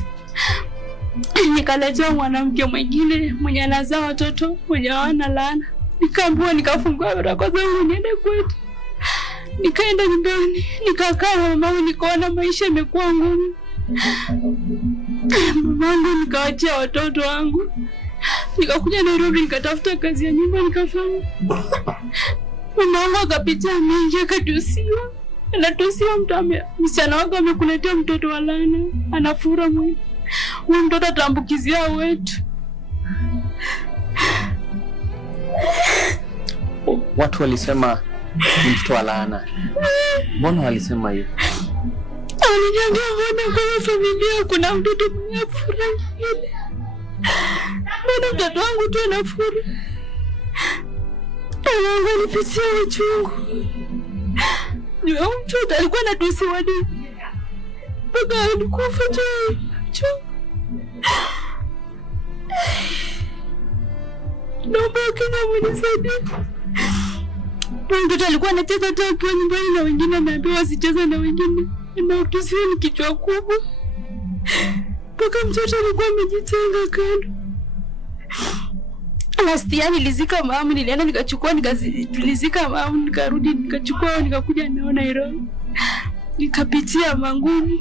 Nikaletewa mwanamke mwingine mwenye anazaa watoto mwenye hawana laana. Nikaambiwa nikafungua baraka zangu niende kwetu. Nikaenda nyumbani, nikakaa na mama, nikaona maisha yamekuwa ngumu. Mamangu nikaachia watoto wangu. Nikakuja Nairobi nikatafuta kazi ya nyumba nikafanya. Mamangu akapitia mengi akatusiwa. Anatusiwa msichana wako amekuletea mtoto wa laana, anafura mwili. Huyu mtoto atambukizia wetu. Watu walisema ni mtoto wa laana. Mbona walisema hivyo? Aliniambia mbona kwa familia kuna mtoto mwenye afura ile. Mbona mtoto wangu tu anafura. Mungu nipitia uchungu. Yule mtoto alikuwa anatusiwa hadi mpaka alikufa tu. Naomba Kenya mnisaidie. Mtoto alikuwa anacheza tu akiwa nyumbani na wengine anaambiwa wasicheze na wengine. Na utusiwe ni kichwa kubwa. Mpaka mtoto alikuwa amejitenga kando. Last year nilizika mama, nilienda nikachukua nilizika mama, nikarudi nikachukua nikakuja naona Nairobi. Nikapitia mangumu.